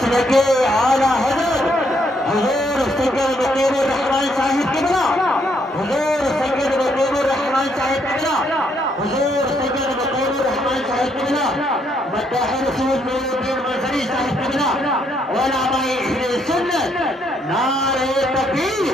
مسلک اعلیٰ حضرت حضور سید مقیم الرحمان صاحب قبلہ، حضور سید مقیم الرحمان صاحب قبلہ، حضور سید مقیم الرحمان صاحب قبلہ، مداح رسول نور الدین منصری صاحب قبلہ، علماء اہل سنت، نعرہ تکبیر،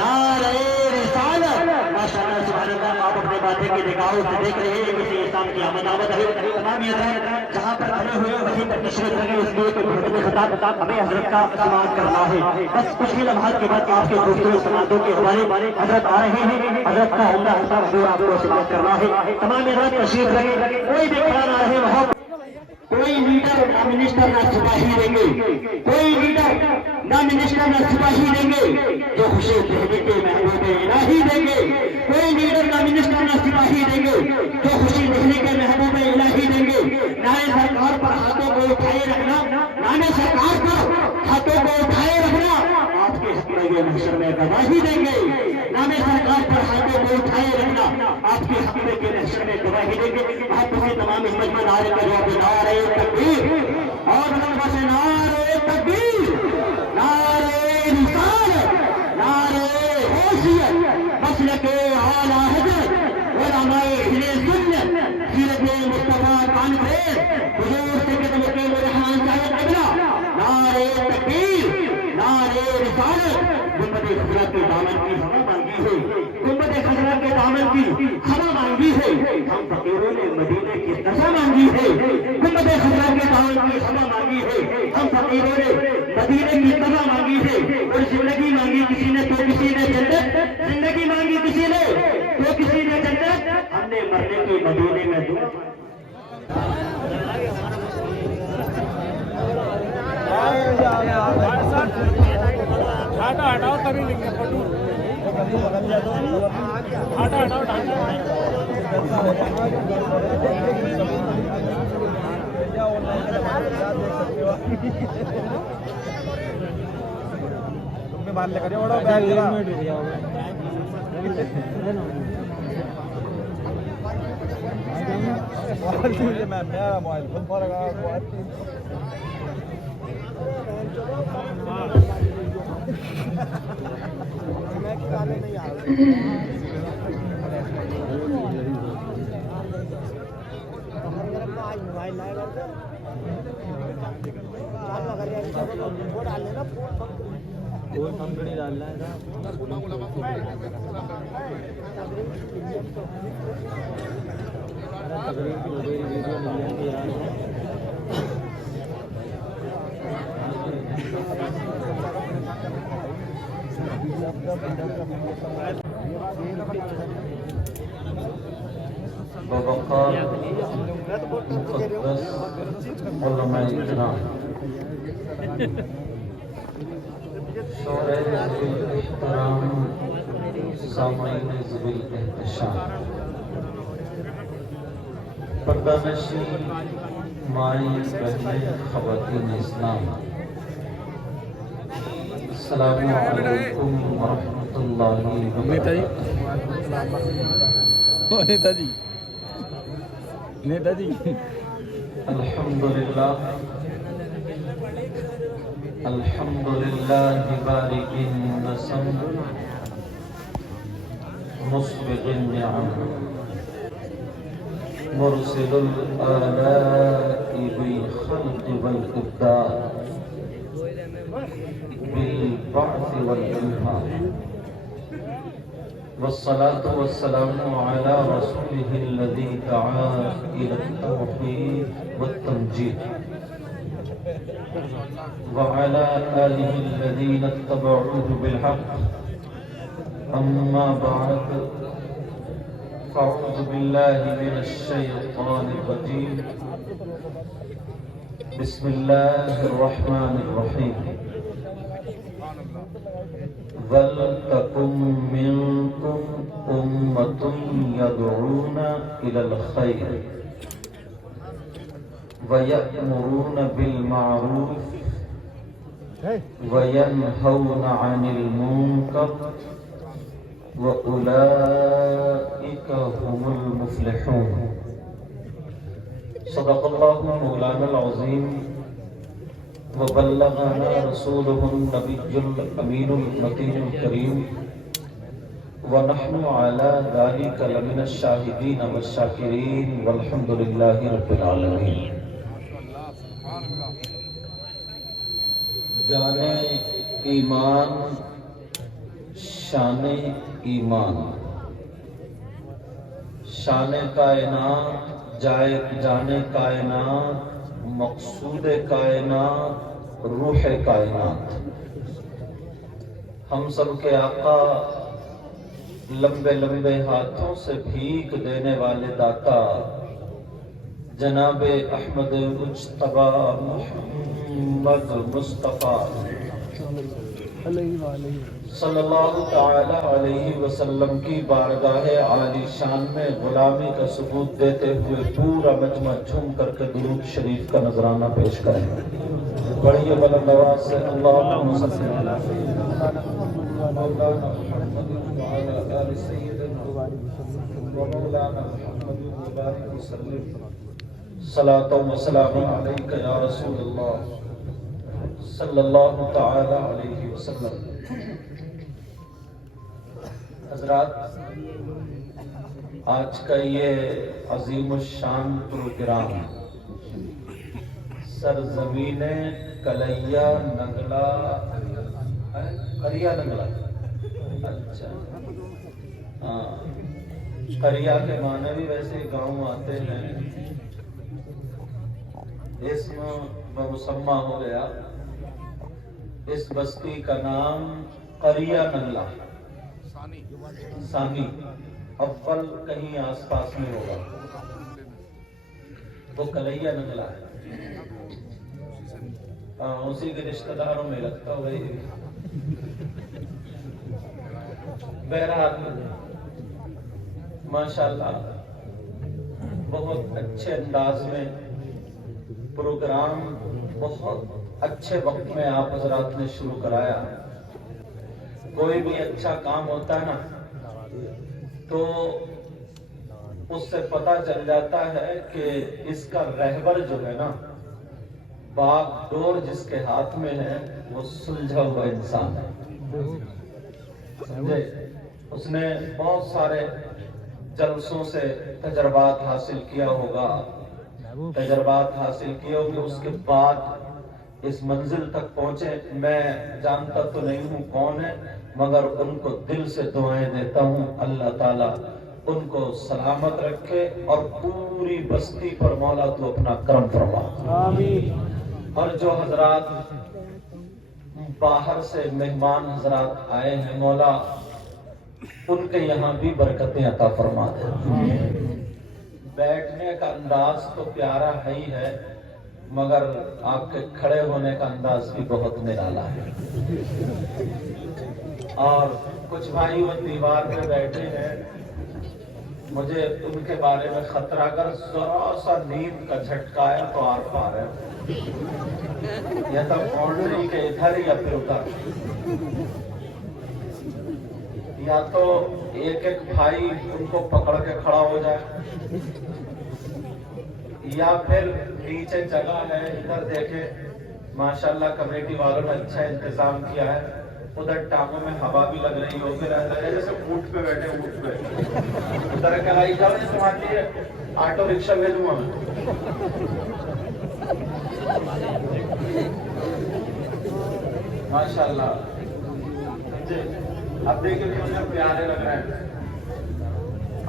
نعرہ رسالت۔ ماشاءاللہ سبحان اللہ، آپ اپنے باتیں کی نگاہوں سے دیکھ رہے ہیں کسی انسان کی آمد ہے۔ تمام حضرات جہاں پر کھڑے ہوئے وہیں پر تشریف رکھیں، اس لیے کہ خطبہ خطاب ہمیں حضرت کا سماعت کرنا ہے۔ بس کچھ ہی لمحات کے بعد آپ کے دوسرے سماعتوں کے حوالے حضرت آ رہے ہیں، حضرت کا عمدہ حساب حضور آپ کو سماعت کرنا ہے۔ تمام حضرات تشریف رکھیں، کوئی بھی کھڑا نہ رہے وہاں۔ کوئی لیڈر نہ منسٹر نہ سپاہی دیں گے، کوئی لیڈر نہ منسٹر نہ سپاہی دیں گے جو خوشی دہلی کے محبوب الہی دیں گے، کوئی لیڈر نہ منسٹر نہ سپاہی دیں گے جو خوشی دہلی کے محبوب الہی دیں گے۔ نام سرکار پر ہاتھوں کو اٹھائے رکھنا، نام سرکار پر ہاتھوں کو اٹھائے رکھنا آپ کے حق میں یہ محشر میں گواہی دیں گے۔ نام سرکار پر ہاتھوں کو اٹھائے رکھنا آپ کے حق میں یہ محشر میں گواہی دیں گے۔ آپ کو تمام مجمع نعرے کا جواب نعرہ تکبیر اور بس نعرہ تکبیر، نعرہ رسالت، نعرہ حیثیت، مسلک اعلیٰ حضرت علماء اہل سنت، سیرت مصطفیٰ کانفرنس، حضور سید مقیم الرحمان صاحب قبلہ، نعرہ تکبیر، نعرہ رسالت۔ گنبد خضرا کے دامن کی ہوا مانگی ہے، گنبد خضرا کے دامن کی ہوا مانگی ہے، ہم فقیروں نے مدینے کی نشہ مانگی ہے۔ گنبد خضرا کے دامن کی ہوا مانگی ہے، ہم فقیروں نے مدینے کی نشہ مانگی ہے۔ اور زندگی مانگی کسی نے تو کسی نے جنت، زندگی مانگی کسی نے تو کسی نے جنت، ہم نے مرنے کے مدینے میں دعا۔ ہٹاؤ تبھی لیں گے، ہٹاؤ باہر لے کر میرا موبائل خود پڑے گا۔ ڈالنا ہے بوقار مقدس علماء اکرام، شعراء ذوی احترام، سامعین ذوی احتشام، پردہ نشین مائیں بہنیں خواتین اسلام، السلام علیکم ورحمۃ اللہ وبرکاتہ۔ نیتا جی الحمدللہ الحمدللہ بارک النسم مسبغ النعم مرسل الآلاء بالخلق والإبداع بالبعث والإلهام، والصلاة والسلام على رسوله الذي دعا إلى التوحيد والتمجيد، وعلى آله الذين اتبعوه بالحق، أما بعد، فأعوذ بالله من الشيطان الرجيم، بسم الله الرحمن الرحيم، وَلْتَكُن مِّنكُمْ أُمَّةٌ يَدْعُونَ إِلَى الْخَيْرِ وَيَأْمُرُونَ بِالْمَعْرُوفِ وَيَنْهَوْنَ عَنِ الْمُنكَرِ وَأُولَئِكَ هُمُ الْمُفْلِحُونَ۔ صدق اللہ مولانا العظیم وبلغنا رسوله النبي الأمين المتين الكريم ونحن على ذلك لمن الشاهدين والشاكرين والحمد لله رب العالمين. جانے ایمان شان ایمان، شان کائنات جانے کائنات، مقصود کائنات، روح کائنات، ہم سب کے آقا لمبے لمبے ہاتھوں سے بھیک دینے والے داتا جناب احمد مجتبی محمد مصطفیٰ صلی اللہ تعالی علیہ وسلم کی بارگاہ عالی شان میں غلامی کا ثبوت دیتے ہوئے پورا مجمع جھوم کر کے درود شریف کا نذرانہ پیش کریں. بڑی بلند آواز سے اللہم صلی علی مولانا محمد وعلی آل سیدنا ومولانا محمد وبارک وسلم. صلاۃ و سلام علیک یا رسول اللہ صلی اللہ تعالی علیہ وسلم. حضرات، آج کا یہ عظیم الشان پروگرام سرزمین کلیا نگلا اچھا ہاں، کریا کے معنی بھی ویسے گاؤں آتے ہیں، اسم بمسمہ ہو گیا. اس بستی کا نام کریا نگلا، ثانی اول کہیں آس پاس میں ہوگا، وہ کلیا نگلا ہے. اسی کے رشتہ داروں میں لگتا ہوئی. بہرحال ماشاءاللہ بہت اچھے انداز میں پروگرام بہت اچھے وقت میں آپ حضرات نے شروع کرایا. کوئی بھی اچھا کام ہوتا ہے نا تو اس سے پتہ چل جاتا ہے کہ اس کا رہبر جو ہے نا، باغ ڈور جس کے ہاتھ میں ہے، وہ سلجھا ہوا انسان ہے. سمجھے؟ اس نے بہت سارے جلسوں سے تجربات حاصل کیا ہوگا، اس کے بعد اس منزل تک پہنچے. میں جانتا تو نہیں ہوں کون ہے، مگر ان کو دل سے دعائیں دیتا ہوں اللہ تعالیٰ ان کو سلامت رکھے اور پوری بستی پر مولا تو اپنا کرم فرما. آمین. اور جو حضرات باہر سے مہمان حضرات آئے ہیں، مولا ان کے یہاں بھی برکتیں عطا فرما دے. بیٹھنے کا انداز تو پیارا ہے ہی ہے، مگر آپ کے کھڑے ہونے کا انداز بھی بہت نرالا ہے. اور کچھ بھائی وہ دیوار پہ بیٹھے ہیں، مجھے ان کے بارے میں خطرہ، اگر ذرا سا نیند کا جھٹکا ہے تو آر پار ہے. یہ تو باؤنڈری کے ادھر یا پھر ادھر، یا تو ایک ایک بھائی ان کو پکڑ کے کھڑا ہو جائے، یا پھر نیچے جگہ ہے ادھر دیکھے. ماشاءاللہ کمیٹی والوں نے اچھا انتظام کیا ہے، ادھر ٹانگوں میں ہوا بھی لگ رہی ہو، پھر ایسا ہے جیسے اونٹ پہ بیٹھے، اونٹ پہ ادھر کہائی جاؤ نہیں سماتی ہے، آٹو رکشہ بھیجوں گا. ماشاءاللہ اب دیکھیں مجھے پیارے لگ رہے ہیں.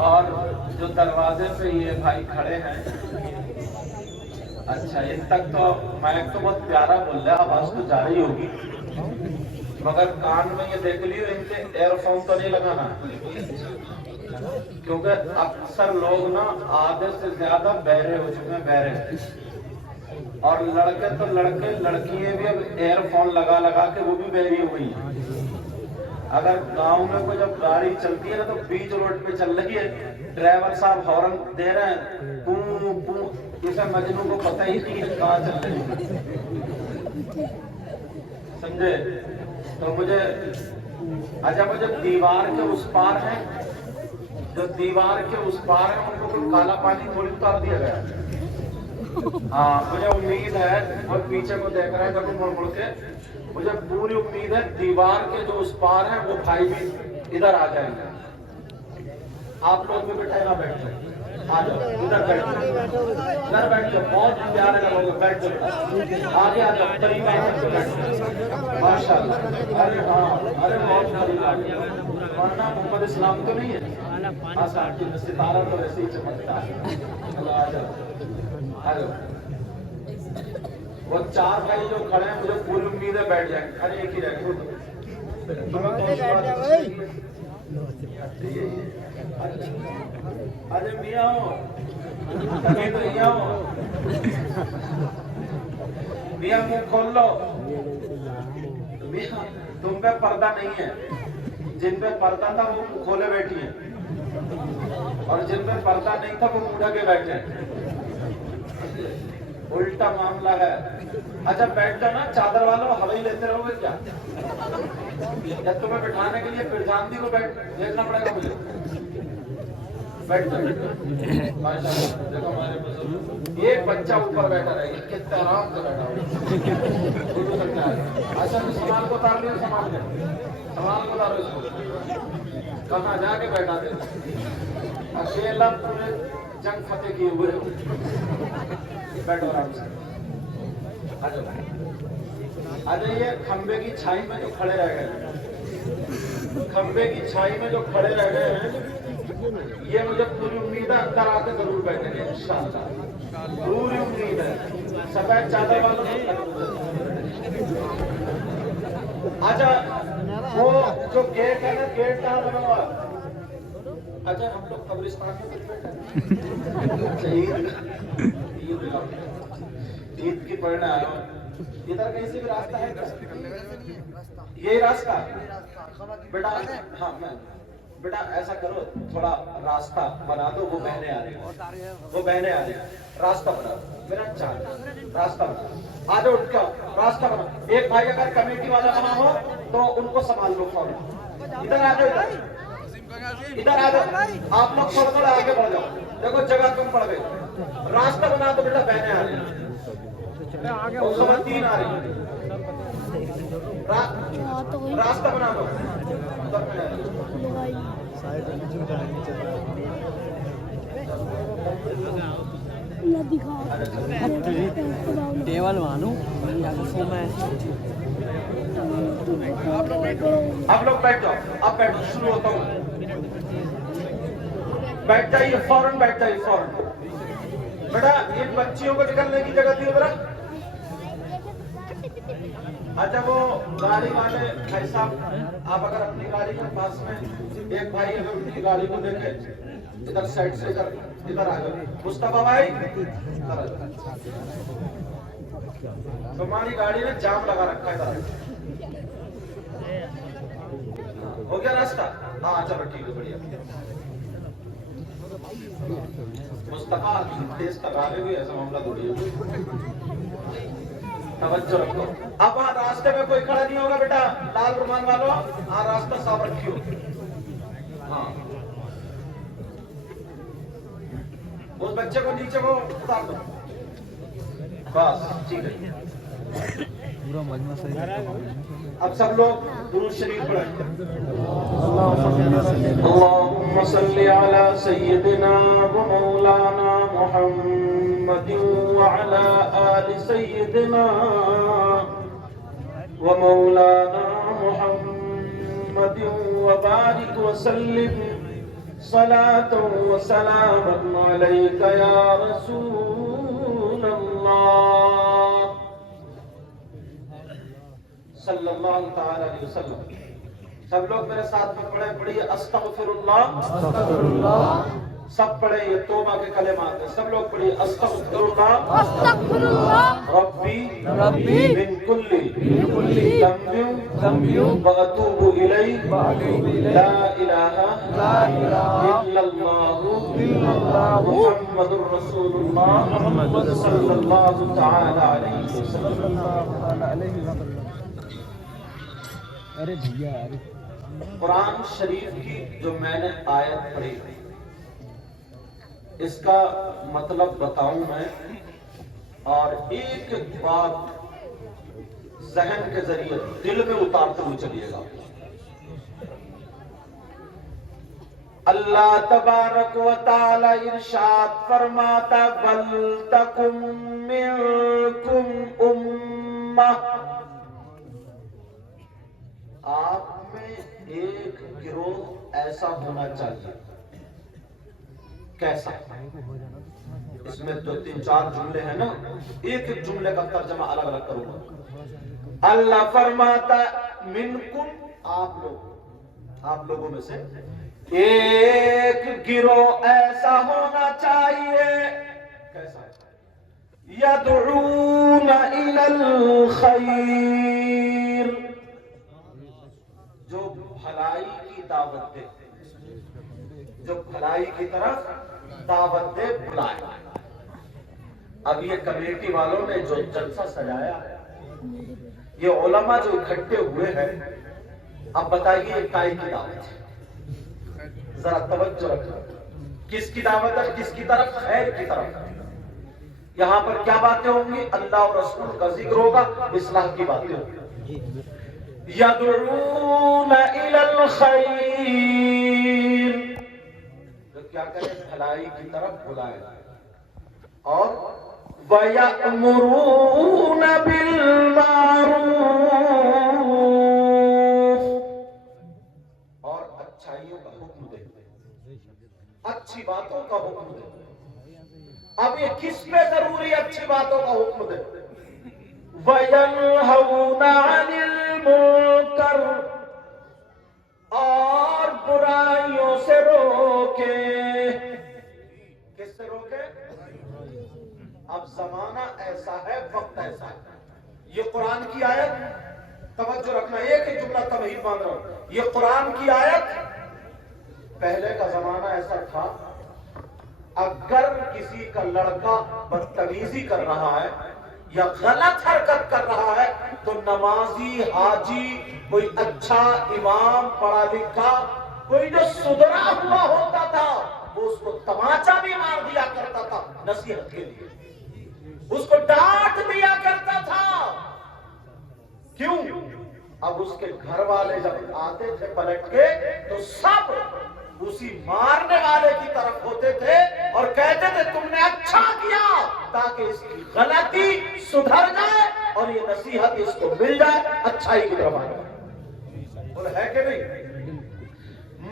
اور جو دروازے پہ یہ بھائی کھڑے ہیں، اچھا ان تک تو مائک تو بہت پیارا بول رہا ہے، آواز تو جا رہی ہوگی، مگر کان میں یہ دیکھ لیو ان کے ایئر فون تو نہیں لگانا، کیونکہ اکثر لوگ نا آدھے سے زیادہ بہرے ہو چکے ہیں، بہرے. اور لڑکے تو لڑکے، لڑکیاں بھی اب ایئر فون لگا لگا کے وہ بھی بہری ہو گئی ہیں. اگر گاؤں میں کوئی جب گاڑی چلتی ہے نا تو بیچ روڈ پہ چل رہی ہے، ڈرائیور صاحب ہارن دے رہے ہیں، پوں پوں، اسے مجنوں کو پتہ ہی نہیں ہے کہاں چل رہی ہے. سمجھے؟ تو مجھے اچھا، مجھے دیوار کے اس پار ہیں، جو دیوار کے اس پار ہیں ان کو کوئی کالا پانی تھوڑی اتار دیا گیا. ہاں مجھے امید ہے، اور پیچھے کو دیکھ رہا ہے جب مڑ مڑ کے، مجھے پوری امید ہے دیوار کے جو اس پار ہیں وہ بھائی بھی ادھر آ جائیں گے. آپ لوگ بھی بیٹھے نہ بیٹھ جائیں، آ جاؤ ادھر بیٹھ جاؤ، ادھر بیٹھ جاؤ، بہت پیارے لوگ بیٹھ جاؤ، آگے آ جاؤ، قریب آ جاؤ، ماشاء اللہ. ارے ہاں، ارے بہت قریب آ گیا، ورنہ محمد اسلام تو نہیں ہے. ہاں صاحب کی ستارہ تو ایسے ہی چمکتا ہے. چلو آ جاؤ، آ جاؤ. وہ چار بھائی جو کھڑے ہیں مجھے پوری امید ہے بیٹھ جائیں گے. ارے ایک ہی رہ گئے. ارے میاں میاں منہ کھول لو. میاں تم پہ پردہ نہیں ہے، جن پہ پردہ تھا وہ کھولے بیٹھی ہیں، اور جن پہ پردہ نہیں تھا وہ مڑا کے بیٹھے ہیں. الٹا معاملہ ہے. اچھا بیٹھ جاؤ نا، چادر والوں ہوائی لیتے رہو گے کیا؟ یا تمہیں بٹھانے کے لیے پرجاندی کو دیکھنا پڑے گا مجھے؟ بیٹھ جاؤ. دیکھو ہمارے بزرگ، ایک بچہ اوپر بیٹھا رہے گا، کتنے آرام سے بیٹھا ہوگا. اچھا تو سامان کو اتار لیا، سامان کو اتارو، اس کو کہاں جا کے بیٹھا دے. اکیلا پورے جنگ فتح کیے ہوئے. بیٹھو آرام سے. آ جائیے. کھمبے کی چھائی میں جو کھڑے رہ گئے، کھمبے کی چھائی میں جو کھڑے رہ گئے ہیں، یہ مجھے پوری امید ہے اندر آ کے ضرور بیٹھیں گے انشاءاللہ. پوری امید ہے. سفید چادر والوں اچھا وہ جو گیٹ ہے نا، گیٹ کہاں بنا ہوا؟ اچھا ہم لوگ قبرستان میں بیٹھے عید کی پڑھنے آیا ہوں. ادھر کہیں سے بھی راستہ ہے؟ یہی راستہ بیٹا. ہاں میں بیٹا ایسا کرو، تھوڑا راستہ بنا دو. وہ بہنے آ رہی ہیں، وہ بہنے آ رہی ہیں. راستہ بنا دو میرا چاند، راستہ بنا. آ جاؤ اٹھ کے راستہ بنا. ایک بھائی اگر کمیٹی والا بنا ہو تو ان کو سنبھال لو. فوراً ادھر آ جاؤ، ادھر آ جاؤ. آپ لوگ تھوڑا تھوڑا آگے بڑھ جاؤ. دیکھو جگہ کم پڑ گئی. راستہ بنا دو بیٹا، بہنے آ رہی ہیں. تین آ رہی ہیں. راستہ بنا دو. ٹیبل مانو آپ لوگ بیٹھ جاؤ. اب بیٹھ شروع ہوتا ہوں. بیٹھ جائیے فوراً، بیٹھ جائیے فوراً. بیٹا ان بچیوں کو نکلنے کی جگہ دی ادھر. اچھا وہ گاڑی والے بھائی صاحب، آپ اگر اپنی گاڑی کے پاس میں ایک بھائی اگر ان کی گاڑی کو دیکھے ادھر سائڈ سے ادھر آ جائے. مصطفیٰ بھائی تمہاری گاڑی نے جام لگا رکھا ہے. ہو گیا راستہ؟ ہاں چلو ٹھیک ہے، بڑھیا. مصطفیٰ تیز تکارے ہوئے ایسا معاملہ تھوڑی ہے. توجہ رکھو. اب وہاں راستے میں کوئی کھڑا نہیں ہوگا بیٹا. لال رومال والو ہاں راستہ صاف رکھیو. ہاں اس بچے کو نیچے کو اتار دو بس. ٹھیک ہے. اب سب لوگ درود شریف پڑھیں. اللهم صل على سيدنا ومولانا محمد وعلى آل سيدنا ومولانا محمد وبارك وسلم صلاة وسلاما عليك يا رسول الله صلی اللہ تعالی علیہ وسلم. سب لوگ میرے ساتھ میں پڑھے. پڑھیے استغفر اللہ. استغفر اللہ. سب پڑھے یہ توبہ کے کلمات ہیں. سب لوگ پڑھیے استغفر اللہ. استغفر اللہ. ربی ربی من کل ذنب واتوب الیہ لا الہ الا اللہ محمد رسول اللہ صلی اللہ تعالی علیہ وسلم. ارے بھیا قرآن شریف کی جو میں نے آیت پڑھی اس کا مطلب بتاؤں میں اور ایک ایک بات ذہن کے ذریعے دل میں اتارتے ہوئے چلیے گا. اللہ تبارک و تعالی ارشاد فرماتا وَلْتَكُن مِّنكُمْ أُمَّةٌ، آپ میں ایک گروہ ایسا ہونا چاہیے. کیسا؟ اس میں 2-3-4 جملے ہیں نا، ایک ایک جملے کا ترجمہ الگ الگ کروں گا. اللہ فرماتا منکم، آپ لوگوں میں سے ایک گروہ ایسا ہونا چاہیے. کیسا؟ یدعون الی الخیر، جو بھلائی کی دعوت دے، جو بھلائی کی طرف دعوت دے، بلائے. اب یہ کمیٹی والوں نے جو جلسہ سجایا ہے، یہ علماء جو اکٹھے ہوئے ہیں، اب بتائیے یہ کائی کی دعوت ہے؟ ذرا توجہ رکھنا. کس کی دعوت ہے؟ کس کی طرف؟ خیر کی طرف. یہاں پر کیا باتیں ہوں گی؟ اللہ اور رسول کا ذکر ہوگا، اصلاح کی باتیں ہوں گی. یدعون الی الخیر، تو کیا کرے؟ بھلائی کی طرف بلائے. اور وَيَأْمُرُونَ بِالْمَعْرُوفِ، اور اچھائیوں کا حکم دے، اچھی باتوں کا حکم دے. اب یہ کس پہ ضروری اچھی باتوں کا حکم دے؟ وَيَنْهَوْنَ عَنِ الْمُنكَرِ، اور برائیوں سے روکے. کس سے روکے؟ اب زمانہ ایسا ہے، وقت ایسا ہے. یہ قرآن کی آیت، توجہ رکھنا، ایک ہی جملہ تمہید مان رہا ہوں. یہ قرآن کی آیت، پہلے کا زمانہ ایسا تھا، اگر کسی کا لڑکا بدتمیزی کر رہا ہے یا غلط حرکت کر رہا ہے تو نمازی، حاجی، کوئی اچھا امام پڑھا لکھا، کوئی جو سدھرا ہوا ہوتا تھا، وہ اس کو تماچا بھی مار دیا کرتا تھا نصیحت کے لیے، اس کو ڈانٹ دیا کرتا تھا. کیوں؟ اب اس کے گھر والے جب آتے تھے پلٹ کے تو سب اسی مارنے والے کی طرف ہوتے تھے اور کہتے تھے تم نے اچھا کیا، تاکہ اس کی غلطی سدھر جائے اور یہ نصیحت اس کو مل جائے، اچھائی کی طرف آ جائے. اور ہے کہ نہیں؟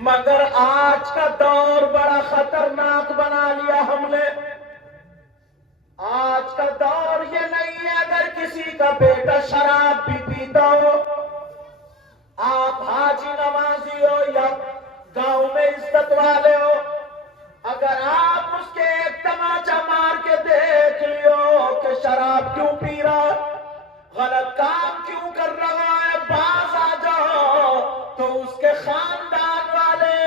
مگر آج کا دور بڑا خطرناک بنا لیا ہم نے. آج کا دور یہ نہیں ہے اگر کسی کا بیٹا شراب بھی پیتا ہو، آپ حاجی نمازی ہو یا گاؤں میں عزت والے ہو، اگر آپ اس کے ایک تماچا مار کے دیکھ لیو کہ شراب کیوں پی رہا، غلط کام کیوں کر رہا ہے، باز آ جاؤ، تو اس کے خاندان والے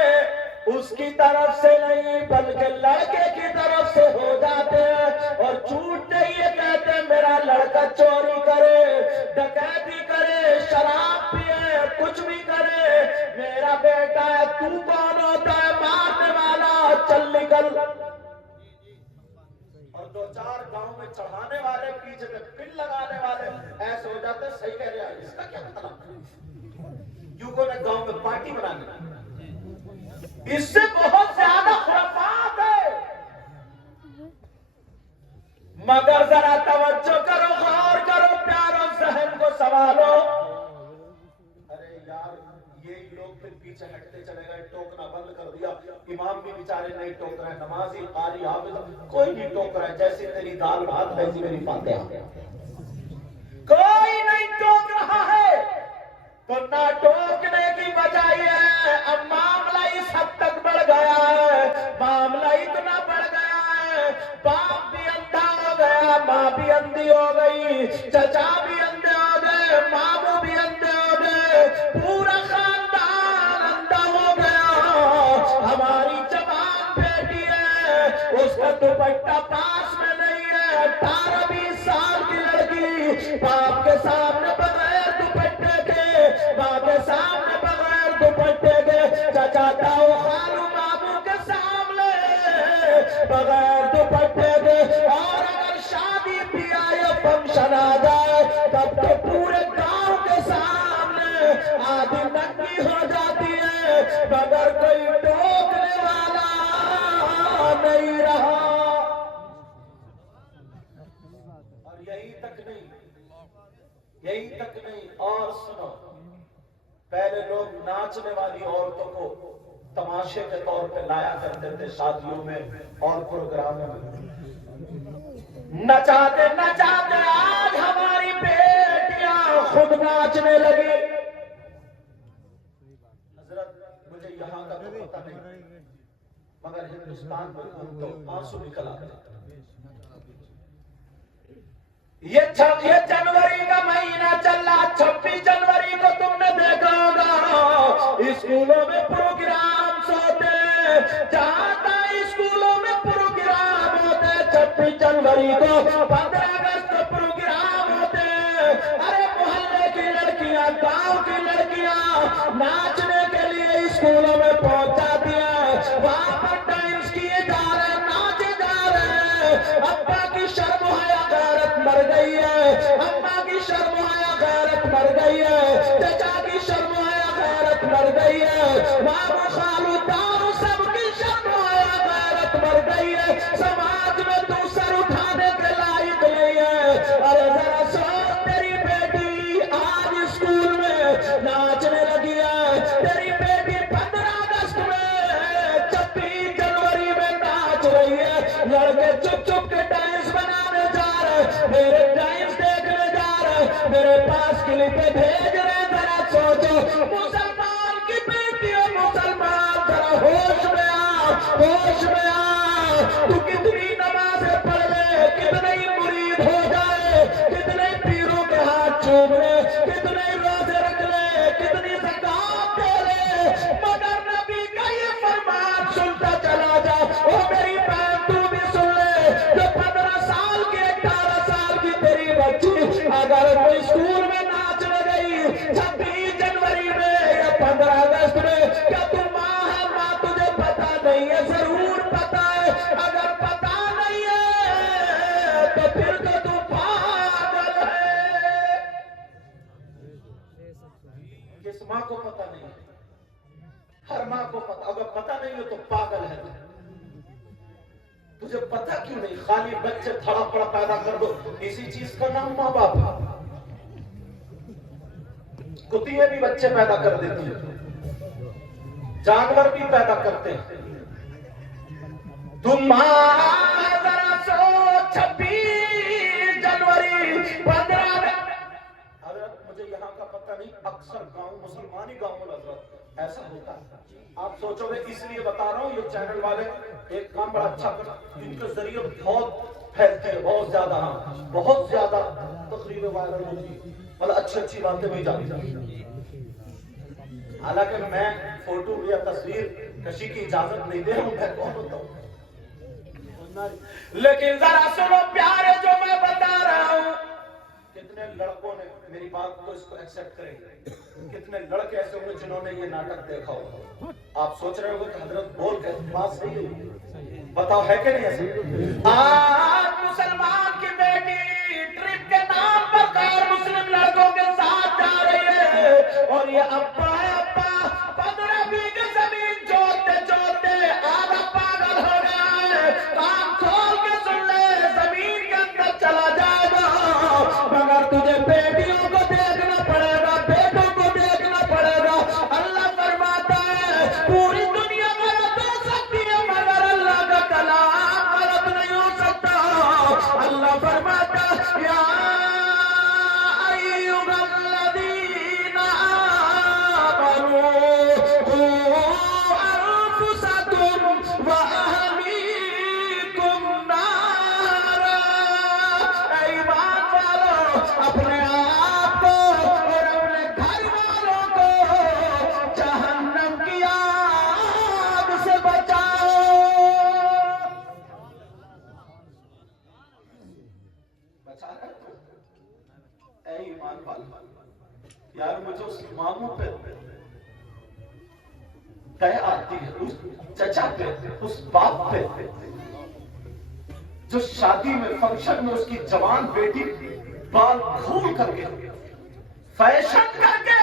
اس کی طرف سے نہیں بلکہ لڑکے کی طرف سے ہو جاتے ہیں اور جھوٹے یہ کہتے ہیں میرا لڑکا چوری کرے، ڈکیتی کرے، شراب پیے، کچھ بھی کرے، میرا بیٹا ہے، تو کون ہوتا ہے مارنے والا، چل نکل. اور 2-4 گاؤں میں چڑھانے والے، پیچھے میں پن لگانے والے ایسے ہو جاتے ہیں. صحیح کہہ رہے ہیں، اس کا کیا مطلب؟ یوں کو نے گاؤں میں پارٹی بنانی، اس سے بہت زیادہ خرافات ہے. مگر ذرا توجہ کرو، غور کرو، پیارو ذہن کو سنبھالو. ارے یار یہ لوگ پھر پیچھے ہٹتے چلے گئے، ٹوکنا بند کر دیا. امام بھی بیچارے نہیں ٹوک رہے، نمازی، قاری، حافظ کوئی نہیں ٹوک رہا ہے. جیسے تیری دال بھات ویسی میری فاتحہ، کوئی نہیں ٹوک رہا ہے. تو نہ ٹوکنے کی وجہ یہ ہے اب معاملہ اس حد تک بڑھ گیا ہے، معاملہ اتنا بڑھ گیا ہے، باپ بھی اندھا ہو گیا، ماں بھی اندھی ہو گئی، چچا بھی اندھے ہو گئے، ماموں بھی اندھے ہو گئے، پورا خاندان اندھا ہو گیا. ہماری جوان بیٹی ہے، اس کا دوپٹہ پاس میں نہیں ہے، 18-20 سال کی لڑکی باپ کے سامنے بغیر دوپٹے کے، ماں کے سامنے بغیر دوپٹے کے، چچا تاؤ خالو ماموں کے سامنے بغیر دوپٹے کے، اور اگر شادی بیاہ تب تو پورے گاؤں کے سامنے آدھی ننگی ہو جاتی ہے مگر کوئی ٹوکنے والا نہیں رہا. اور یہی تک نہیں اور سنو، پہلے لوگ ناچنے والی عورتوں کو تماشے کے طور پہ لایا کرتے تھے شادیوں میں اور پروگراموں میں. نچاتے نچاتے آج ہماری بیٹیاں خود ناچنے لگی. حضرت مجھے یہاں کا تو پتہ نہیں مگر ہندوستان میں ہم تو آنسو نکل آتے. یہ جنوری کا مہینہ چل رہا، 26 جنوری کو تم نے دیکھا ہوگا اسکولوں میں پروگرامز ہوتے، جہاں اسکولوں میں پروگرام ہوتے. 26 جنوری کو 15 اگست کو پروگرام ہوتے. ارے محلے کی لڑکیاں، گاؤں کی لڑکیاں ناچنے کے لیے اسکولوں میں پہنچ جاتی ہیں. وہاں پر ڈانس کیے جا رہے ہیں، ناچے جا رہے ہیں. ابا کی شرم حیا غیرت مر گئی ہے، اماں کی شرم حیا غیرت مر گئی ہے، چچا کی شرم حیا غیرت مر گئی ہے، مامو خالو تارو سب کی شرم حیا غیرت مر گئی ہے. سماج میں تو سر اٹھانے کے لائق نہیں ہے. ارے ذرا سوچ، تیری بیٹی آج اسکول میں ناچنے لگی ہے، تیری بیٹی 15 اگست میں 26 جنوری میں ناچ رہی ہے. لڑکے چپ چپ کے ڈانس بنانے جا رہے، میرے ڈانس دیکھنے جا رہے، میرے پاس کلپیں بھیج رہے. ذرا سوچو، مسلمان کی بیٹی ہے، مسلمان ذرا ہوش میں آ، ہوش میں آ. تو کتنی نمازیں پڑھ لے، کتنے مرید ہو جائے، کتنے پیروں کے ہاتھ چوم لے، کتنے روزے رکھ لے، کتنی زکات دے لے، مگر نبی کا یہ فرمان سنتا چلا جا. او میری بہن تو بھی سن لے، جو 15 سال کی 18 سال کی تیری بچی اگر کوئی اسکول میں ناچنے گئی 26 جنوری میں یا 15 اگست میں، کیا تو ماں ہے؟ ماں تجھے پتا نہیں ہے؟ ضرور پتا ہے. اگر پتا نہیں ہے تو پھر تو پاگل ہے. کس ماں کو پتا نہیں ہے؟ ہر ماں کو پتا. اگر پتا نہیں ہو تو پاگل ہے. تجھے پتا کیوں نہیں؟ خالی بچے تھڑا پڑا پیدا کر دو، اسی چیز کا نام ماں باپ. کتیاں بھی بچے پیدا کر دیتی ہیں، جانور بھی پیدا کرتے ہیں. تم ذرا سوچ، 26 جنوری 15 حضرت مجھے یہاں کا پتہ نہیں، اکثر گاؤں مسلمانی گاؤں میں حضرت ایسا ہوتا ہے. آپ سوچو گے اس لیے بتا رہا ہوں، یہ چینل والے ایک کام بڑا اچھا کرتے ہیں، ان کے ذریعے بہت پھیلتی ہے، بہت زیادہ. ہاں بہت زیادہ تقریریں وائرل ہوتی ہے، مطلب اچھی باتیں بھی جاتی. حالانکہ میں فوٹو یا تصویر کشی کی اجازت نہیں دے رہا ہوں، میں کون ہوتا ہوں. لیکن ذرا سنو پیارے، جو میں بتا رہا ہوں، کتنے لڑکوں نے میری بات کو اس کو ایکسپٹ کریں گے، کتنے لڑکے ایسے ہوں گے جنہوں نے یہ ناٹک دیکھا ہوگا. آپ سوچ رہے ہو کہ حضرت بول کے بات صحیح ہے، بتاؤ ہے کہ نہیں ایسے؟ آج مسلمان کی بیٹی ٹرپ کے نام پر غیر مسلم لڑکوں کے ساتھ جا رہی ہے، اور یہ ابا 15 بیگھے زمین جوتے جوتے آدھا پاگل ہو گیا ہے. کان کھول کے سن لے، زمین کے اندر چلا جائے گا مگر تجھے بیٹیوں کو دیکھنا پڑے گا، بیٹوں کو دیکھنا پڑے گا. اللہ فرماتا ہے پوری دنیا غلط ہو سکتی ہے مگر اللہ کا کلام غلط نہیں ہو سکتا. اللہ فرماتا یا ایھا الذین آمنوا قوا انفسکم واہلیکم نارا. اے ایمان والو، اپنے آپ کو اور اپنے گھر والوں کو جہنم کی آگ سے بچاؤ. بچا رہے ہو؟ اے ایمان والو، یار مجھے اس ماموں پہ دیا آتی ہے، اس چچا پہ، اس باپ پہ جو شادی میں فنکشن میں اس کی جوان بیٹی بال کھول کر کے فیشن کر کے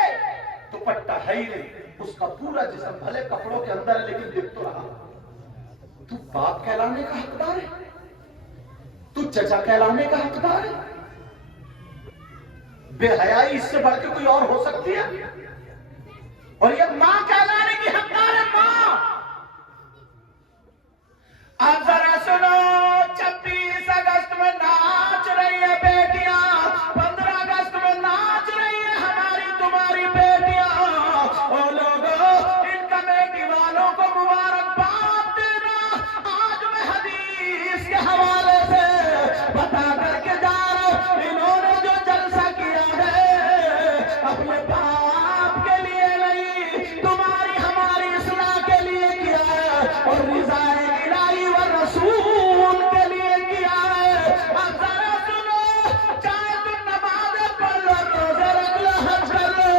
دوپٹہ ہے ہی نہیں، اس کا پورا جسم بھلے کپڑوں کے اندر ہے لیکن دکھ تو رہا۔ تو باپ کہلانے کا حقدار ہے، تو چچا کہلانے کا حقدار ہے۔ بے حیائی اس سے بڑھ کے کوئی اور ہو سکتی ہے؟ اور یہ ماں کہلانے کی حقدار ہے، ماں۔ آپ ذرا سنو، 26 اگست میں ناچ رہی ہے بیٹیاں، 15 اگست میں ناچ رہی ہے ہماری تمہاری بیٹیاں۔ اور لوگوں، ان کمیٹی والوں کو مبارکباد دینا۔ آج میں حدیث کے حوالے سے بتا کر کے جا رہا ہوں، انہوں نے جو جلسہ کیا ہے اپنے باپ کے لیے نہیں، تمہاری ہماری اصلاح کے لیے کیا ہے، اور رضا الہی و رسول کے لیے کیا ہے۔ اب ذرا سنو، چاہے تم نماز پڑھ لو، روزے رکھ لو، حج کر لو،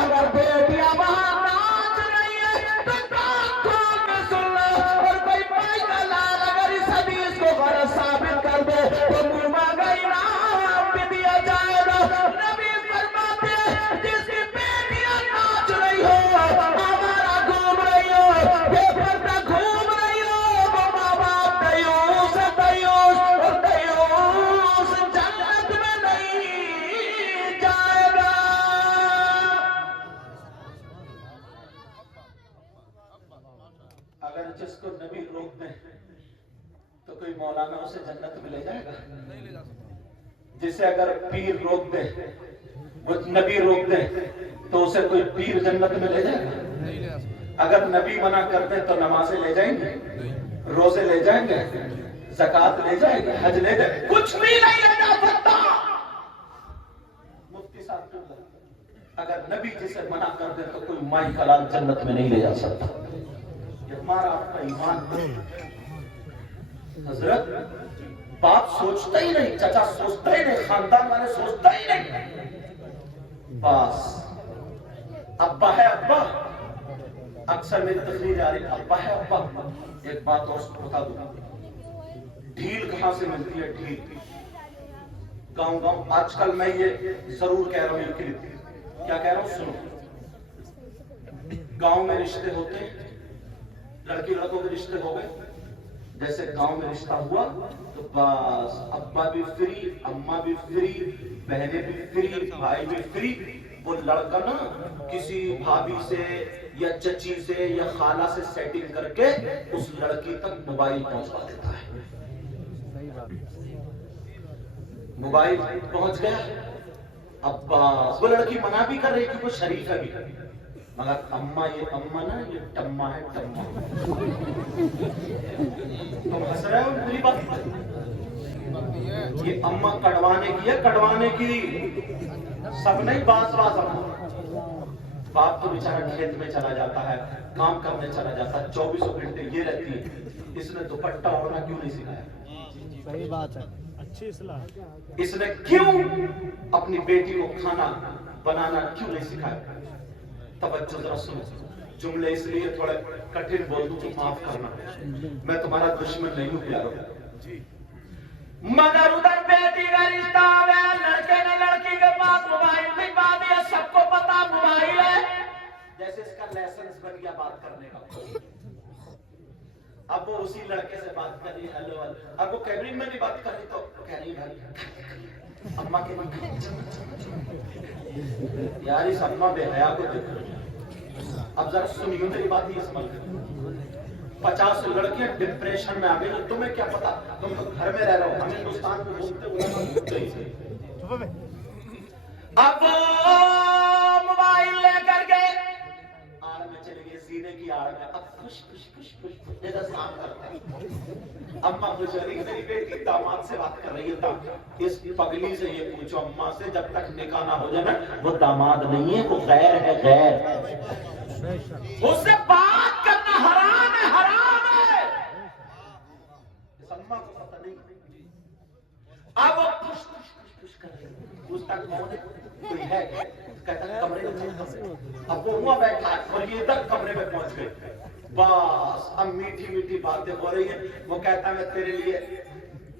اگر بیٹیاں وہاں ناچ رہی ہے تو کان کھول کے سن لو، اور کوئی بھائی کا لال اگر اس حدیث کو غلط ثابت کر دے تو منہ مانگا انعام بھی دیا جائے گا۔ نبی فرماتے ہیں، جس کی بیٹیاں ناچ رہی ہو، ہمارا گھوم رہی ہو، بے پردہ گھوم رہی ہو، وہ ماں باپ دیوس ہے، دیوس، اور دیوس جنت میں نہیں جائے گا۔ اگر جس کو نبی روک دیں تو کوئی مولانا اسے جنت میں لے جائے گا؟ جسے اگر پیر روک دے، وہ نبی روک دے تو اسے کوئی پیر جنت میں لے جائے گا؟ اگر نبی منع کر دے تو نمازیں لے جائیں گے، روزے لے جائیں گے، زکوٰۃ لے جائیں گے، حج لے جائیں گے؟ کچھ بھی نہیں لے جا سکتا۔ مفتی صاحب کیوں بولتے؟ اگر نبی جسے منع کر دے تو کوئی مائی کلال جنت میں نہیں لے جا سکتا۔ یہ ہمارا آپ کا ایمان۔ حضرت، باپ سوچتا ہی نہیں، چچا سوچتا ہی نہیں، خاندان والے سوچتا ہی نہیں، بس ابا ہے ابا۔ اکثر میری تقریر آ رہی، ابا ہے ابا۔ ایک بات اور بتا دوں، ڈھیل کہاں سے ملتی ہے؟ ڈھیل گاؤں گاؤں۔ آج کل میں یہ ضرور کہہ رہا ہوں، یہ کلپ کیا کہہ رہا ہوں سنو۔ گاؤں میں رشتے ہوتے ہیں، لڑکی لڑکوں کے رشتے ہو گئے، جیسے گاؤں میں رشتہ ہوا تو بس ابا بھی فری، اماں بھی فری، بہنیں بھی فری، بھائی بھی فری۔ وہ لڑکا نا کسی بھابھی سے یا چچی سے یا خالہ سے سیٹنگ کر کے اس لڑکی تک موبائل پہنچوا دیتا ہے۔ موبائل پہنچ گیا، اب وہ لڑکی منع بھی کر رہی کہ وہ شریف ہے بھی، مگر اماں، یہ اماں نا یہ ٹما ہے، ٹما۔ تم ہنس رہے ہو میری بات؟ یہ اماں کڑوانے کی ہے، کڑوانے کی، سب نہیں، باز باز اماں۔ باپ تو بیچارہ کھیت میں چلا جاتا ہے، کام کرنے چلا جاتا ہے، 24 گھنٹے یہ رہتی ہے۔ اس نے دوپٹہ اوڑھنا کیوں نہیں سکھایا؟ صحیح بات ہے، اچھی اصلاح۔ اس نے کیوں اپنی بیٹی کو کھانا بنانا کیوں نہیں سکھایا؟ توجہ ذرا سنو، جملے اس لیے تھوڑے کٹھن بول دوں تو معاف کرنا، میں تمہارا دشمن نہیں ہوں پیارو۔ مگر ادھر بیٹی کا رشتہ آ گیا، لڑکے نے لڑکی کے پاس موبائل دکھوا دیا، سب کو پتا موبائل ہے، جیسے اس کا لائسنس بن گیا بات کرنے کا۔ اب وہ اسی لڑکے سے بات کر رہی ہے، ہیلو، اب وہ کیبن میں بھی بات کر رہی تو کہہ رہی بھائی اماں کے یار، اس اماں بے حیا کو دیکھو۔ اب ذرا سنیو میری بات، یہ سمجھ 50 لڑکیاں ڈپریشن میں آ گئی، تمہیں کیا پتا، تم تو گھر میں رہ رہے ہو، ہم ہندوستان میں بولتے ہوئے۔ اب موبائل لے کر کے آڑ میں چلے گئے، سینے کی آڑ میں، اب خوش خوش خوش خوش ادھر سام کرتا ہے۔ اماں خوش ہو رہی ہے، میری بیٹی داماد سے بات کر رہی ہے، اس پگلی سے یہ پوچھو اماں سے، جب تک نکاح نہ ہو جائے نا، وہ داماد نہیں ہے، وہ غیر ہے، غیر۔ اس سے بات کرنا حرام ہے، حرام ہے۔ اس اماں کو پتہ نہیں۔ اب وہ خوش خوش خوش خوش کر رہی ہے، پوچھتا کون ہے، کوئی ہے، کہتا ہے کمرے میں چلتا۔ اب وہ وہاں بیٹھا ہے اور یہ ادھر کمرے میں پہنچ گئے، بس اب میٹھی میٹھی باتیں ہو رہی ہیں۔ وہ کہتا ہے میں تیرے لیے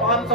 500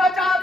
50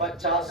50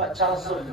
50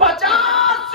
50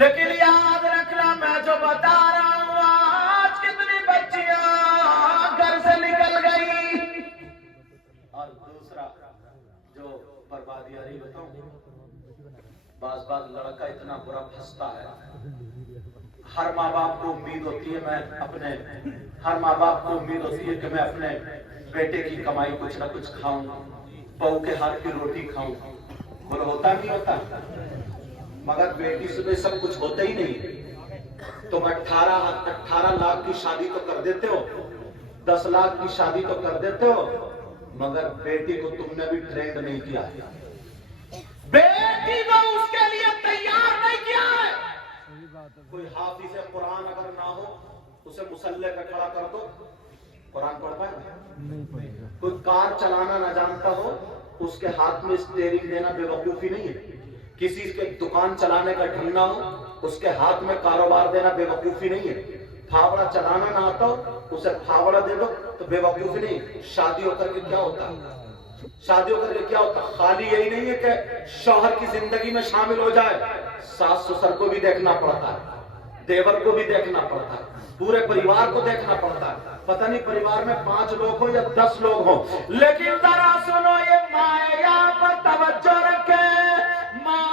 لیکن یاد رکھنا میں جو بتا رہا ہوں آج کتنی بچیاں گھر سے نکل گئی. اور دوسرا جو بربادی آ رہی بتاؤں, بعض لڑکا اتنا برا پھنستا ہے. ہر ماں باپ کو امید ہوتی ہے کہ میں اپنے بیٹے کی کمائی کچھ نہ کچھ کھاؤں, بہو کے ہاتھ کی روٹی کھاؤں. بولو ہوتا نہیں ہوتا؟ مگر بیٹی سے تو سب کچھ ہوتا ہی نہیں. تم 18 لاکھ کی شادی تو کر دیتے ہو, 10 لاکھ کی شادی تو کر دیتے ہو, مگر بیٹی کو تم نے بھی ٹرینڈ نہیں کیا, بیٹی کو اس کے لیے تیار نہیں کیا ہے. کوئی حافظ قرآن اگر نہ ہو اسے مصلی پہ کھڑا کر دو, قرآن پڑھ پائے؟ کوئی کار چلانا نہ جانتا ہو اس کے ہاتھ میں اسٹیئرنگ دینا بے وقوفی نہیں ہے. کسی کے دکان چلانے کا ڈھنگ نہ ہو اس کے ہاتھ میں کاروبار دینا بے وقوفی نہیں ہے. پھاوڑا چلانا نہ آتا ہو اسے پھاوڑا دے دو تو بے وقوفی نہیں. شادی ہو کر کے کیا ہوتا؟ خالی یہی نہیں ہے کہ شوہر کی زندگی میں شامل ہو جائے, ساس سسر کو بھی دیکھنا پڑتا ہے, دیور کو بھی دیکھنا پڑتا ہے, پورے پریوار کو دیکھنا پڑتا ہے. پتہ نہیں پریوار میں 5 لوگ ہوں یا 10 لوگ ہوں, لیکن ذرا سنو یہ ماں یہاں پر توجہ رکھے. ماں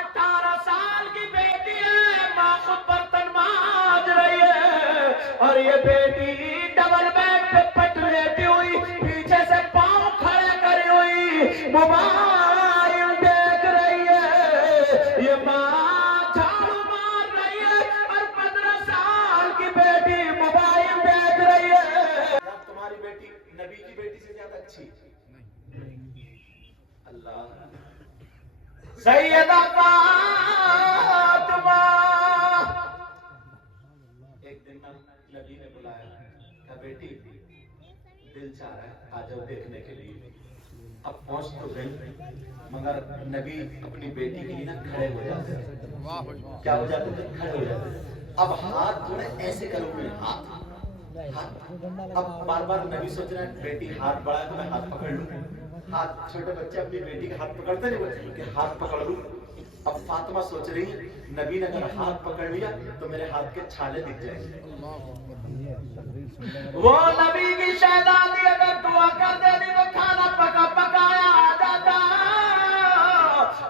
18 سال کی بیٹی ہے, ماں خود برتن مانج رہی ہے اور یہ بیٹی ڈبل بیڈ پہ پٹ لیٹی ہوئی, پیچھے سے پاؤں کھڑے کری ہوئی موبائل دیکھ رہی ہے. یہ ماں جھاڑو مار رہی ہے اور 15 سال کی بیٹی موبائل دیکھ رہی ہے. تمہاری بیٹی نبی کی بیٹی سے زیادہ اچھی؟ اللہ سیدہ فاطمہ. ایک دن نبی نے بلایا, کہا بیٹی دل چاہ رہا ہے آ جاؤ دیکھنے کے لیے. اب پہنچ تو گئی مگر نبی اپنی بیٹی کے لیے کھڑے ہو جاتے تھے. کیا ہو جاتے تھے؟ کھڑے ہو جاتے تھے. اب ہاتھ تھوڑے ایسے کرو گے, ہاتھ. اب بار نبی سوچ رہے ہیں بیٹی ہاتھ بڑا ہے تو میں ہاتھ پکڑ لوں. ہاتھ چھوٹے بچے اپنی بیٹی کا ہاتھ پکڑتے نہیں کہ ہاتھ پکڑ لوں. اب فاطمہ سوچ رہی ہے نبی نے اگر ہاتھ پکڑ لیا تو میرے ہاتھ کے چھالے دکھ جائیں گے. وہ نبی کی شہزادی اگر دعا کر دیتی تو کھانا پکایا آ جاتا,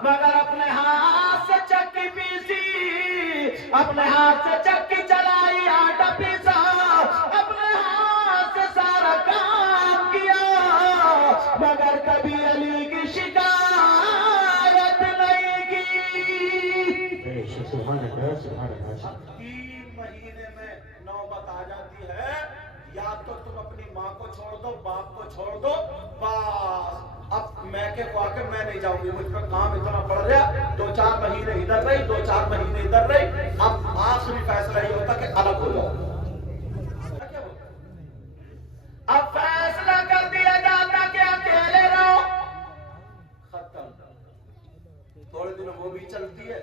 مگر اپنے ہاتھ سے چکی پیسی, اپنے ہاتھ سے چکی چلائی, آٹا پیسا, اپنے ہاتھ سے سارا کام کیا, مگر کبھی علی کی شکایت نہیں کی. 3 مہینے میں نوبت آ جاتی ہے, یا تو تم اپنی ماں کو چھوڑ دو, باپ کو چھوڑ دو, بس اب میں کے کو آ کے میں نہیں جاؤں گی, مجھ پہ کام اتنا بڑھ گیا. 2-4 مہینے ادھر رہی, 2-4 مہینے ادھر رہی. اب آخری فیصلہ یہ ہوتا کہ الگ ہو جاؤ. اب فیصلہ کر دیا جاتا کہ اکیلے رہو, ختم. تھوڑے دن وہ بھی چلتی ہے,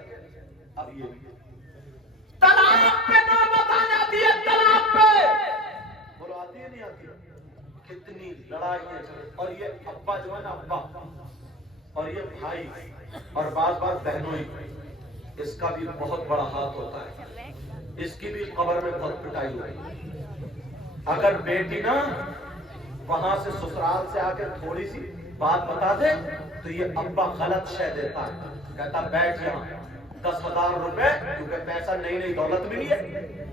اب یہ بھی طلاق پہ نوبت آ جاتی ہے. طلاق پہ بولو آتی ہے نہیں آتی؟ کتنی لڑائی ہے. اور یہ ابا جو ہے نا, ابا اور یہ بھائی اور بعض بہنوں, اس کا بھی بہت بڑا ہاتھ ہوتا ہے. اس کی بھی قبر میں بہت پٹائی ہوئی. اگر بیٹی نا وہاں سے سسرال سے آ کے تھوڑی سی بات بتا دے تو یہ ابا غلط شے دیتا ہے, کہتا بیٹھ یہاں 10,000 روپے, کیونکہ پیسہ نئی دولت ملی ہے,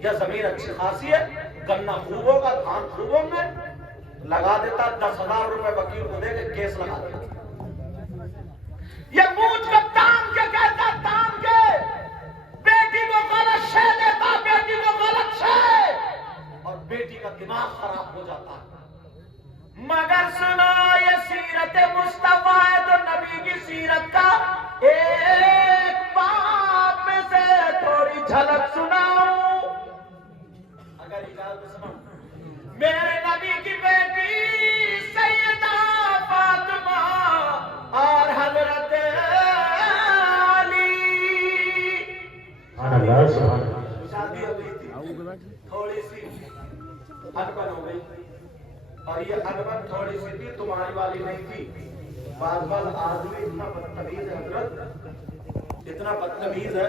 یا زمین اچھی خاصی ہے, گنا خوب ہوگا, دھان خوب ہوں گے, لگا دیتا 10,000 روپے وکیل کو دے کے کیس لگا دیتا. یہ مونچھ کا تام کے کہتا, تام کے بیٹی کو غلط شے دیتا, بیٹی کو غلط شے, اور بیٹی کا دماغ خراب ہو جاتا ہے. مگر سنا یہ سیرت مصطفیٰ ہے تو نبی کی سیرت کا ایک باب میں سے تھوڑی جھلک سناؤں, اگر اجازت سناؤں. میرے نبی کی بیٹی سیدہ فاطمہ اور حضرت علی شادی ہو گئی تھی, تھوڑی سی انبن ہو گئی, اور یہ انبن تھوڑی سی تھی, تمہاری والی نہیں تھی. بعض آدمی اتنا بدتمیز ہے حضرت, اتنا بدتمیز ہے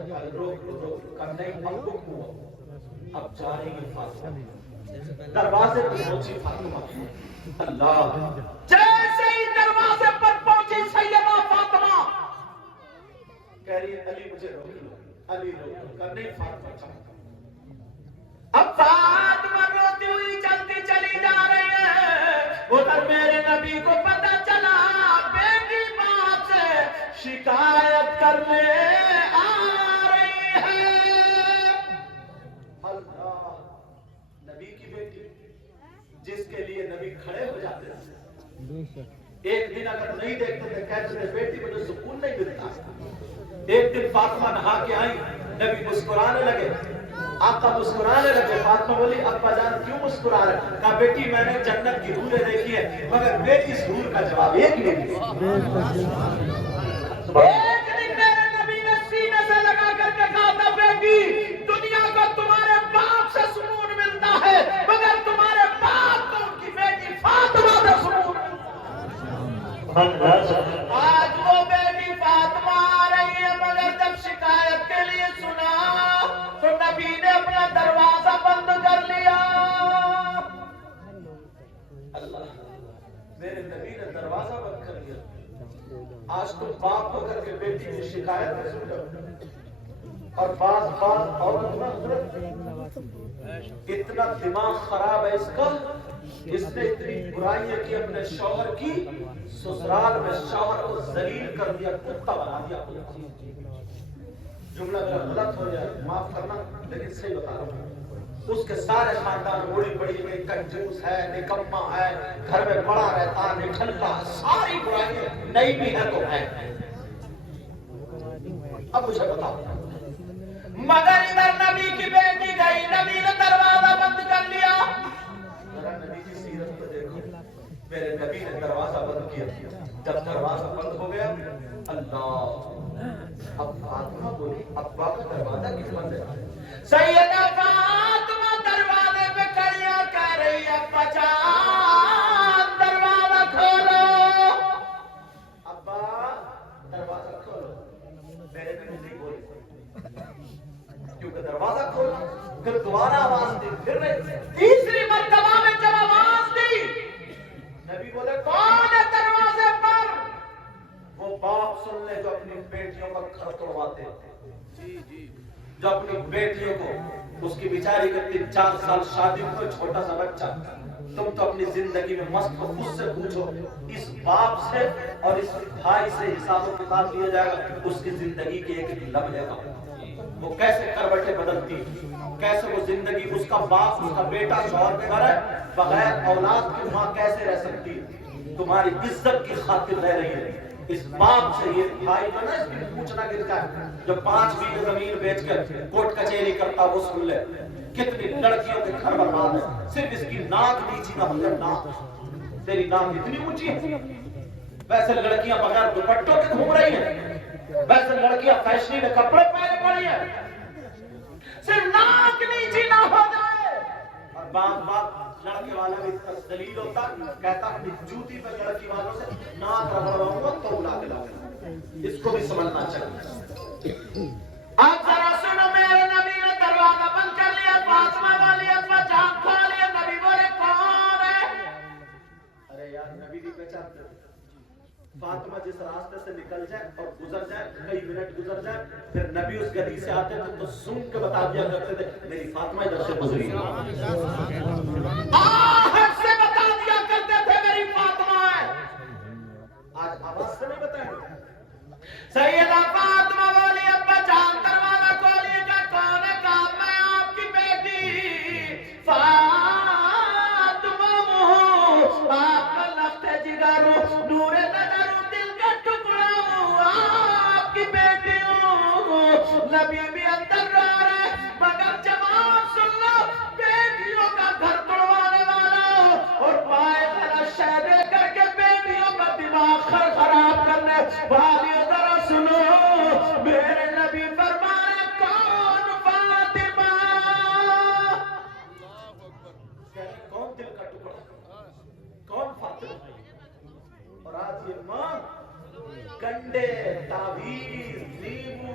نہیں اب حکم ہوا اب جا رہی ہے فاطمہ دروازے پر پہنچی فاطمہ اللہ جیسے ہی دروازے پر پہنچی سیدہ فاطمہ کہہ رہی ہے علی مجھے روک لو علی روک لو نہیں فاطمہ چاہتا اب فاطمہ روتی ہوئی چلتی چلی جا رہی ہے ادھر میرے نبی کو پتہ چلا بیٹی باپ سے شکایت کرنے آ رہی ہے اللہ نبی کی بیٹی جس کے لیے نبی کھڑے ہو جاتے ہیں ایک دن اگر نہیں دیکھتے تھے کہتے تھے بیٹی مجھے سکون نہیں ملتا ایک دن فاطمہ نہا کے آئی نبی مسکرانے لگے آقا مسکرانے لگے فاطمہ بولی ابا جان کیوں مسکرا رہے کہا بیٹی میں نے جنت کی حوریں دیکھی ہے مگر میری اس حور کا جواب ایک نہیں ایک دن میرے نبی نے سینے سے لگا کر کے کہا تھا بیٹی دنیا کو تمہارے باپ سے سکون ملتا ہے مگر تمہارے باپ کو ان کی بیٹی فاطمہ سے سکون ملتا ہے آج وہ بیٹی فاطمہ آ رہی ہے مگر جب شکایت کے لیے سنا تو نبی نے اپنا دروازہ بند کر لیا اللہ میرے نبی نے دروازہ بند کر لیا آج تو باپ ہو کر کے بیٹی کی شکایت میں سن جاؤ اور بعض عورت اتنا دماغ خراب ہے اس کا اس نے اتنی برائیاں کی اپنے شوہر کی سسرال میں شوہر کو ذلیل کر دیا کتا بنا دیا جملہ اگر غلط ہو جائے معاف کرنا لیکن صحیح بتا رہا ہوں اس کے سارے خاندان بڑی بڑی میں کنجوس ہے نکما ہے گھر میں پڑا رہتا نکھلا ساری برائیاں نہیں بھی ہے تو ہے اب مجھے بتاؤ مگر ادھر نبی کی بیٹی گئی نبی نے دروازہ بند کر لیا نبی کی سیرت کو دیکھو میرے نبی نے دروازہ بند کیا جب دروازہ بند ہو گیا اللہ اب فاطمہ بولی ابا کا دروازہ کس بند ہے سیدہ فاطمہ دروازے پہ کھڑیاں کہہ رہی ہے ابا جان دروازہ کھولو ابا دروازہ کھولو میرے نبی نہیں بولی کیونکہ دروازہ کھولا پھر دوبارہ آواز دی پھر تیسری مرتبہ میں جب آواز دی نبی بولے کون ہے دروازے پر وہ باپ سن لے جو اپنی بیٹیوں کا گھر توڑواتے جو اپنی بیٹیوں کو اس کی بیچاری کرتی 4 سال شادی کو چھوٹا سا بچہ تم تو اپنی زندگی میں مست ہو اس سے پوچھو اس باپ سے اور اس بھائی سے حساب و کتاب لیا جائے گا اس کی زندگی کے ایک لمحے کا وہ کیسے کروٹیں بدلتی کیسے وہ زندگی اس کا باپ اس کا بیٹا شوہر کے گھر ہے بغیر اولاد کی ماں کیسے رہ سکتی تمہاری عزت کی خاطر رہ رہی ہے اس باپ سے یہ بھائی جو نا اس کی پوچھنا گرتا ہے جو 5 بیگھے زمین بیچ کر کوٹ کچہری کرتا وہ سن لے کتنی لڑکیوں کے گھر برباد ہے صرف اس کی ناک نیچی نہ ہو جائے ناک تیری ناک اتنی اونچی ہے ویسے لڑکیاں بغیر دوپٹوں کے گھوم رہی ہیں ویسے لڑکیاں فیشنی میں کپڑے پہنے پڑی ہیں صرف ناک نیچی نہ ہو جائے اور بات لڑکے والا بھی اس کا دلیل ہوتا کہتا اپنی جوتی پہ لڑکی والوں سے ناک رگڑواؤں گا تو اڑا کے لاؤں اس کو بھی سمجھنا چاہیے اب ذرا سنو میرے نبی نے دروازہ بند کر لیا فاطمہ والی ابا جان کھول لیا نبی بولے کون ہے ارے یار نبی بھی پہچانتے فاطمہ جس راستے سے نکل جائے اور گزر جائے کئی منٹ گزر جائے پھر نبی اس گلی سے آتے تھے تو سن کے بتا دیا کرتے تھے میری فاطمہ ادھر سے گزری آہٹ سے بتا دیا کرتے تھے میری فاطمہ ہے آج آواز سے نہیں بتائیں سیدہ فاطمہ والی ابا جان دروازہ کھولیے گا کون ہے کہا میں آپ کی بیٹی فاطمہ ہوں آپ کا لفظ ہے جگر نور نظر دل کا ٹکڑا ہوں آپ کی بیٹی ہوں نبی بھی اندر رہ رہے مگر جواب سن لو بیٹیوں کا گھر توڑوانے والا اور پائے ذرا شہدے کر کے بیٹیوں کا دماغ خراب کرنے والی ذرا سنو میرے نبی فرمایا کون فاطمہ کون دل کا ٹکڑا کون فاطمہ اور آج یہ ماں گنڈے تعویذ نیبو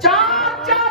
4-4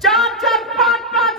4-4-5-5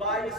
22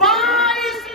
22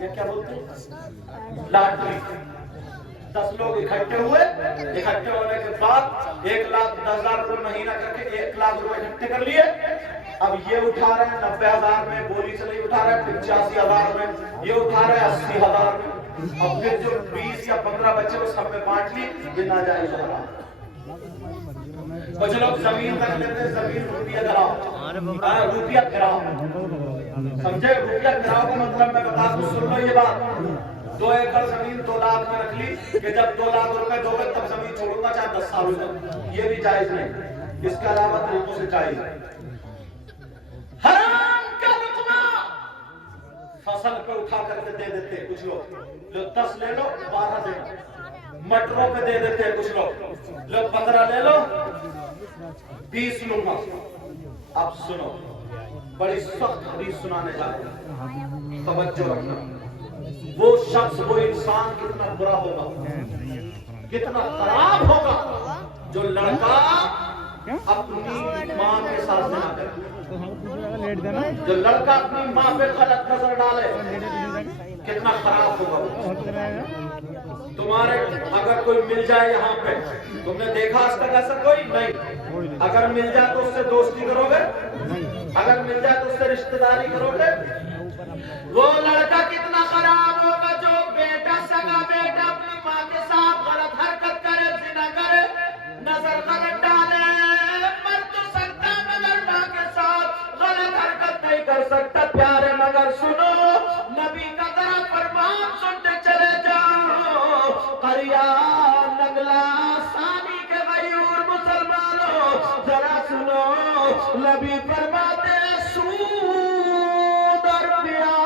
یہ کیا بولتے ہیں؟ لاٹری. 10 لوگ اکٹھے ہوئے, اکٹھے ہونے کے بعد 1,10,000 روپے مہینہ کر کے 1,00,000 روپے اکٹھے کر لیے. اب یہ اٹھا رہے ہیں 90,000 میں, بولی سے نہیں اٹھا رہے ہیں 85,000 میں, یہ اٹھا رہے ہیں 80,000 میں. اب پھر جو 20 یا 15 بچے اس سب میں بانٹ لی, یہ ناجائز حرام. کچھ لوگ زمین رکھ لیتے ہیں, زمین روپیہ گراؤ, روپیہ گراؤ, سمجھے؟ روپیہ گراؤ کا مطلب میں بتا دوں, سن لو یہ بات. 2 ایکڑ زمین 2 لاکھ میں رکھ لی کہ جب 2 لاکھ روپے دو گے تب زمین چھوڑوں گا, چاہے 10 سال ہو جائے. یہ بھی جائز نہیں. اس کے علاوہ طریقوں سے جائز ہے. حرام کا لقمہ فصل پہ اٹھا کر کے دے دیتے کچھ لوگ, جو 10 لے لو 12 دے لو. مٹروں پہ دے دیتے کچھ لوگ 15 لے لو 20 لوں گا. اب سنو, بڑی سخت حدیث سنانے جا رہے ہیں, توجہ رکھنا. وہ شخص, وہ انسان کتنا برا ہوگا, کتنا خراب ہوگا جو لڑکا اپنی ماں کے ساتھ زنا کرے, جو لڑکا اپنی ماں پہ غلط نظر ڈالے, کتنا خراب ہوگا. تمہارے اگر کوئی مل جائے یہاں پہ, تم نے دیکھا آج تک ایسا کوئی نہیں, اگر مل جائے تو اس سے دوستی کرو گے, اگر مل جائے تو اس سے رشتہ داری کرو گے. وہ لڑکا کتنا خراب ہوگا جو بیٹا, سگا بیٹا اپنی ماں کے ساتھ غلط حرکت کرے, زنا کرے, نظر غلط ڈالے. مر تو سکتا مگر ماں کے ساتھ غلط حرکت نہیں کر سکتا. پیارے مگر سنو, نبی کا ذرا فرمان سنتے چلے جاؤ. قریہ نگلا ثانی کے غیور مسلمانوں ذرا سنو, نبی فرماتے سود اور بیاض.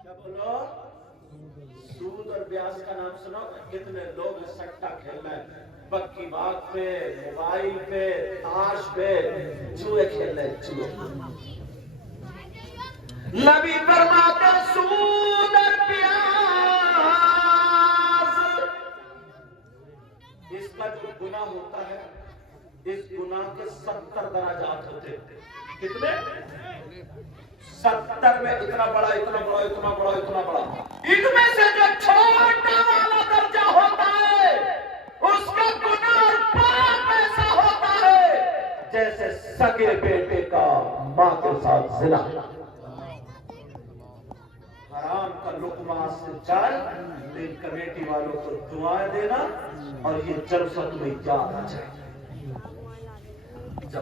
کیا بولو؟ سود اور بیاض کا نام سنو. کتنے لوگ سٹا کھیل رہے ہیں, بکی باغ پہ, موبائل پہ, تاش پہ, جوئے کھیل رہے, جوئے. نبی فرماتے سود اور بیاض, اس کا جو گناہ ہوتا ہے, اس گناہ کے 70 درجات ہوتے ہیں. کتنے؟ 70 میں اتنا بڑا, اتنا بڑا, اتنا بڑا, اتنا بڑا. ان میں سے جو چھوٹا والا درجہ ہوتا ہے اس کا گناہ اور پاپ ایسا ہوتا ہے جیسے سگے بیٹے کا ماں کے ساتھ زنا. حرام کا لقمہ سے جائے تو ان کمیٹی والوں کو دعائیں دینا, اور یہ جلسہ تمہیں یاد آ جائے.